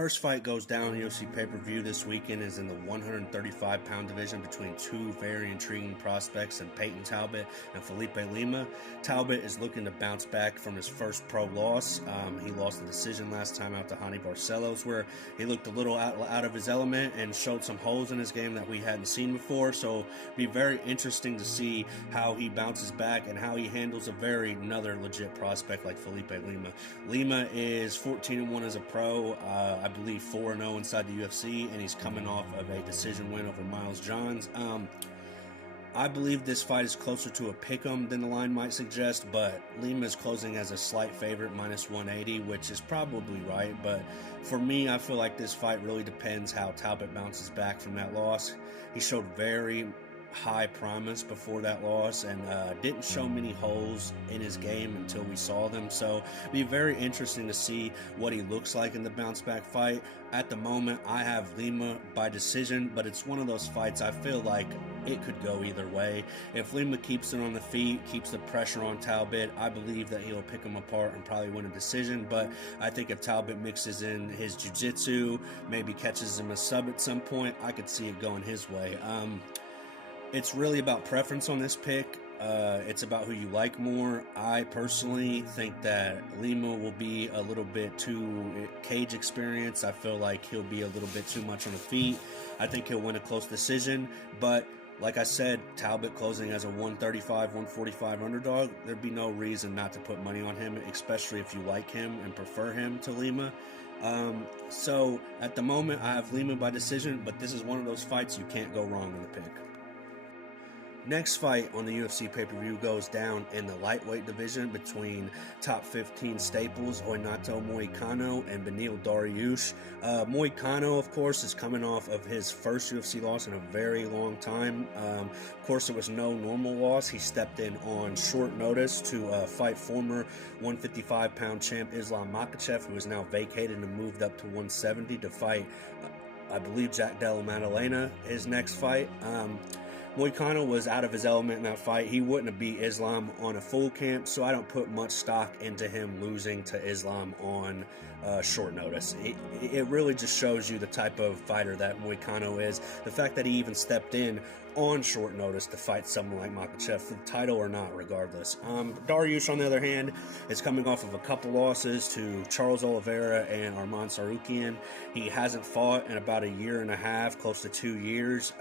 First fight goes down in UFC pay-per-view this weekend is in the 135-pound division between two very intriguing prospects in Peyton Talbot and Felipe Lima. Talbot is looking to bounce back from his first pro loss. He lost the decision last time out to Hani Barcelos, where he looked a little out of his element and showed some holes in his game that we hadn't seen before. So it'll be very interesting to see how he bounces back and how he handles another legit prospect like Felipe Lima. Lima is 14-1 as a pro. I believe 4-0 inside the UFC, and he's coming off of a decision win over Miles Johns. I believe this fight is closer to a pick'em than the line might suggest, but Lima is closing as a slight favorite, minus 180, which is probably right. But for me, I feel like this fight really depends how Talbot bounces back from that loss. He showed very high promise before that loss and didn't show many holes in his game until we saw them, so it'll be very interesting to see what he looks like in the bounce back fight. At the moment, I have Lima by decision, but it's one of those fights I feel like it could go either way. If Lima keeps it on the feet, keeps the pressure on Talbot, I believe that he'll pick him apart and probably win a decision. But I think if Talbot mixes in his jiu-jitsu, maybe catches him a sub at some point, I could see it going his way. It's really about preference on this pick. It's about who you like more. I personally think that Lima will be a little bit too cage experienced. I feel like he'll be a little bit too much on the feet. I think he'll win a close decision, but like I said, Talbot closing as a 135, 145 underdog, there'd be no reason not to put money on him, especially if you like him and prefer him to Lima. So at the moment, I have Lima by decision, but this is one of those fights you can't go wrong in the pick. Next fight on the UFC pay-per-view goes down in the lightweight division between top 15 staples Oinato Moicano and Beneil Dariush. Moicano, of course, is coming off of his first UFC loss in a very long time. Of course, it was no normal loss. He stepped in on short notice to fight former 155-pound champ Islam Makhachev, who is now vacated and moved up to 170 to fight, I believe, Jack Della Maddalena, his next fight. Moicano was out of his element in that fight. He wouldn't have beat Islam on a full camp, so I don't put much stock into him losing to Islam on short notice. It really just shows you the type of fighter that Moicano is. The fact that he even stepped in on short notice to fight someone like Makhachev for the title or not, regardless. Dariush, on the other hand, is coming off of a couple losses to Charles Oliveira and Arman Sarukian. He hasn't fought in about a year and a half, close to 2 years.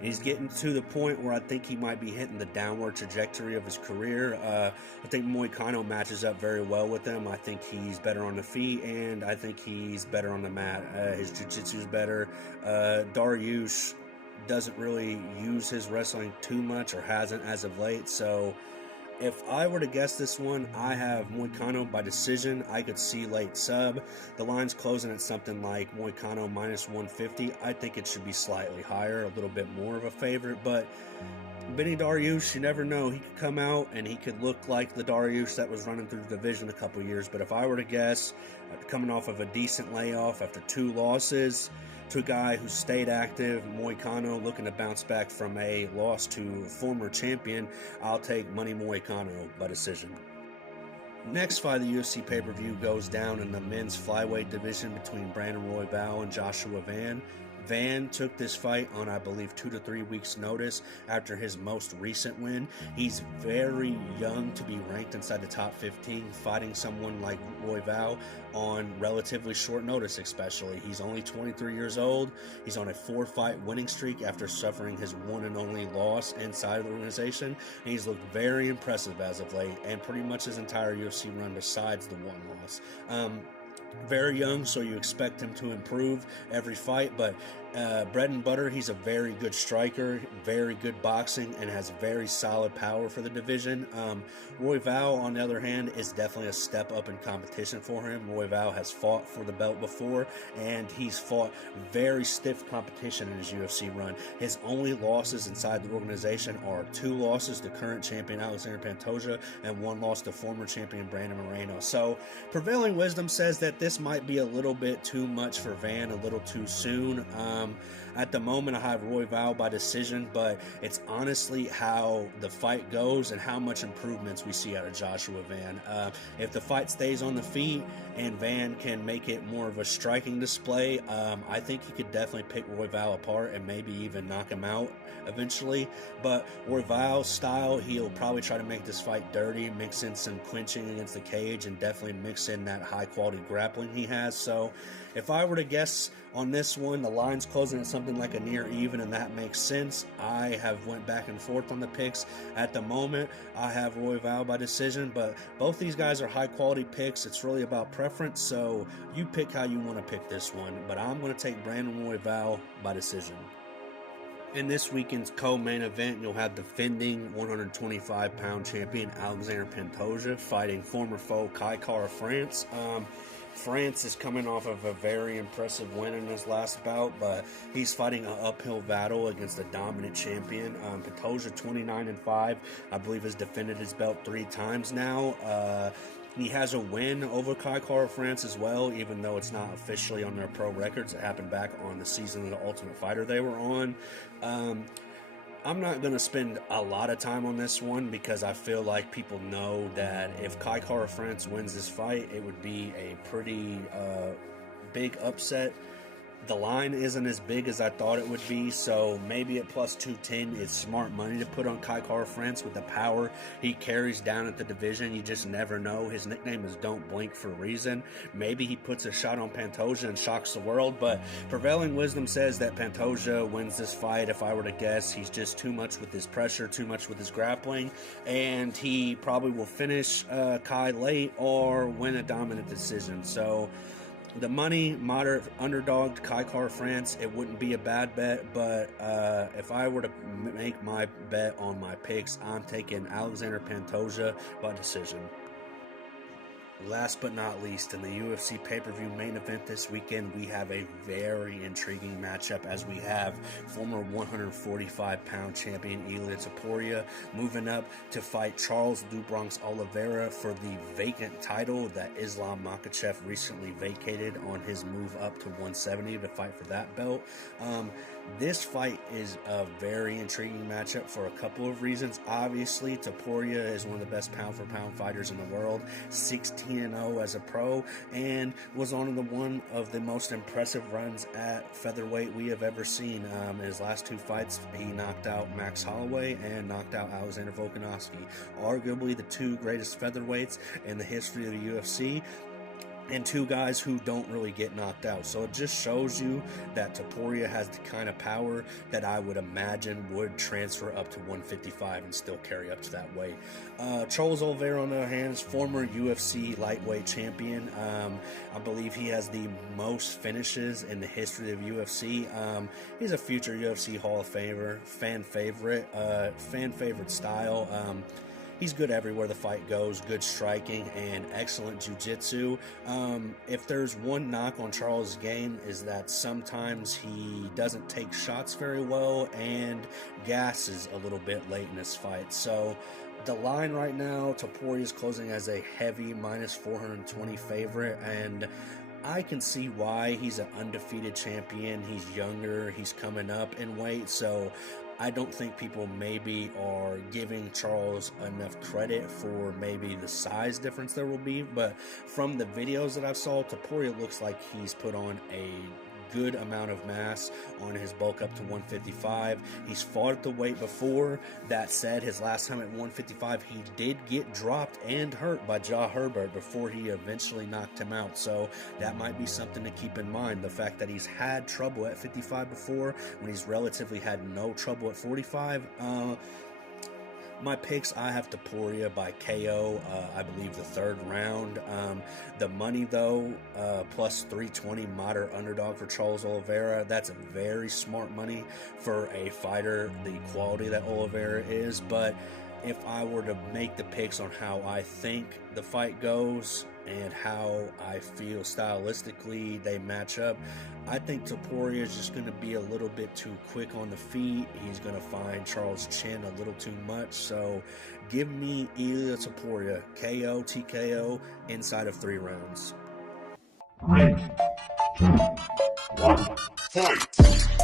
He's getting to the point where I think he might be hitting the downward trajectory of his career. I think Moicano matches up very well with him. I think he's better on the feet, and I think he's better on the mat. His jiu-jitsu is better. Dariush doesn't really use his wrestling too much, or hasn't as of late, so if I were to guess this one, I have Moicano by decision. I could see late sub. The line's closing at something like Moicano minus 150. I think it should be slightly higher, a little bit more of a favorite, but Benny Dariush, you never know. He could come out and he could look like the Dariush that was running through the division a couple years, but if I were to guess, coming off of a decent layoff after 2 losses, to a guy who stayed active, Moicano looking to bounce back from a loss to former champion, I'll take money Moicano by decision. Next fight of the UFC pay-per-view goes down in the men's flyweight division between Brandon Royval and Joshua Van. Van took this fight on, I believe, 2 to 3 weeks' notice after his most recent win. He's very young to be ranked inside the top 15, fighting someone like Royval on relatively short notice, especially. He's only 23 years old. He's on a 4-fight winning streak after suffering his one and only loss inside of the organization. And he's looked very impressive as of late, and pretty much his entire UFC run besides the one loss. Very young, so you expect him to improve every fight, but bread and butter, he's a very good striker, very good boxing, and has very solid power for the division. Royval, on the other hand, is definitely a step up in competition for him. Royval has fought for the belt before, and he's fought very stiff competition in his UFC run. His only losses inside the organization are 2 losses to current champion Alexander Pantoja and 1 loss to former champion Brandon Moreno. So prevailing wisdom says that this might be a little bit too much for Van, a little too soon. At the moment, I have Royval by decision, but it's honestly how the fight goes and how much improvements we see out of Joshua Van. If the fight stays on the feet and Van can make it more of a striking display, I think he could definitely pick Royval apart and maybe even knock him out eventually. But Royval's style, he'll probably try to make this fight dirty, mix in some clinching against the cage, and definitely mix in that high-quality grappling he has. So if I were to guess on this one, the line's closing at something like a near even, and that makes sense. I have went back and forth on the picks. At the moment, I have Royval by decision, but both these guys are high-quality picks. It's really about preference, so you pick how you want to pick this one. But I'm going to take Brandon Royval by decision. In this weekend's co-main event, you'll have defending 125-pound champion Alexander Pantoja fighting former foe Kai Kara-France. France is coming off of a very impressive win in his last bout, but he's fighting an uphill battle against a dominant champion. Pantoja 29-5, I believe, has defended his belt 3 times now. He has a win over Kai Kara-France as well, even though it's not officially on their pro records. It happened back on the season of the Ultimate Fighter they were on. I'm not going to spend a lot of time on this one because I feel like people know that if Kai Kara-France wins this fight, it would be a pretty big upset. The line isn't as big as I thought it would be, so maybe at plus 210 it's smart money to put on Kai Kara-France with the power he carries down at the division. You just never know. His nickname is Don't Blink for a reason. Maybe he puts a shot on Pantoja and shocks the world, but prevailing wisdom says that Pantoja wins this fight. If I were to guess, he's just too much with his pressure, too much with his grappling, and he probably will finish Kai late or win a dominant decision. So the money, moderate underdog, Kai Kara-France, it wouldn't be a bad bet, but if I were to make my bet on my picks, I'm taking Alexander Pantoja by decision. Last but not least, in the UFC pay-per-view main event this weekend, we have a very intriguing matchup as we have former 145-pound champion Ilia Topuria moving up to fight Charles "Do Bronx" Oliveira for the vacant title that Islam Makhachev recently vacated on his move up to 170 to fight for that belt. This fight is a very intriguing matchup for a couple of reasons. Obviously, Topuria is one of the best pound-for-pound fighters in the world, 16-0 as a pro, and was on one of the most impressive runs at featherweight we have ever seen. In his last 2 fights, he knocked out Max Holloway and knocked out Alexander Volkanovski, arguably the 2 greatest featherweights in the history of the UFC, and 2 guys who don't really get knocked out. So it just shows you that Topuria has the kind of power that I would imagine would transfer up to 155 and still carry up to that weight. Charles Oliveira, on the other hand, is former UFC lightweight champion. I believe he has the most finishes in the history of UFC. He's a future UFC Hall of Famer, fan favorite style. He's good everywhere the fight goes, good striking, and excellent jiu-jitsu. If there's one knock on Charles' game is that sometimes he doesn't take shots very well and gasses a little bit late in his fight. So the line right now, Topuria is closing as a heavy minus 420 favorite, and I can see why. He's an undefeated champion. He's younger. He's coming up in weight, so I don't think people maybe are giving Charles enough credit for maybe the size difference there will be. But from the videos that I saw, Topuria looks like he's put on a good amount of mass on his bulk up to 155. He's fought at the weight before. That said, his last time at 155, he did get dropped and hurt by Ja Herbert before he eventually knocked him out. So that might be something to keep in mind. The fact that he's had trouble at 55 before, when he's relatively had no trouble at 45. My picks, I have Topuria by KO, I believe the 3rd round. The money, though, plus 320, moderate underdog for Charles Oliveira. That's a very smart money for a fighter the quality that Oliveira is. But if I were to make the picks on how I think the fight goes and how I feel stylistically they match up, I think Topuria is just going to be a little bit too quick on the feet. He's going to find Charles' chin a little too much. So give me Ilia Topuria, KO, TKO, inside of 3 rounds. 3, 2, 1, fight!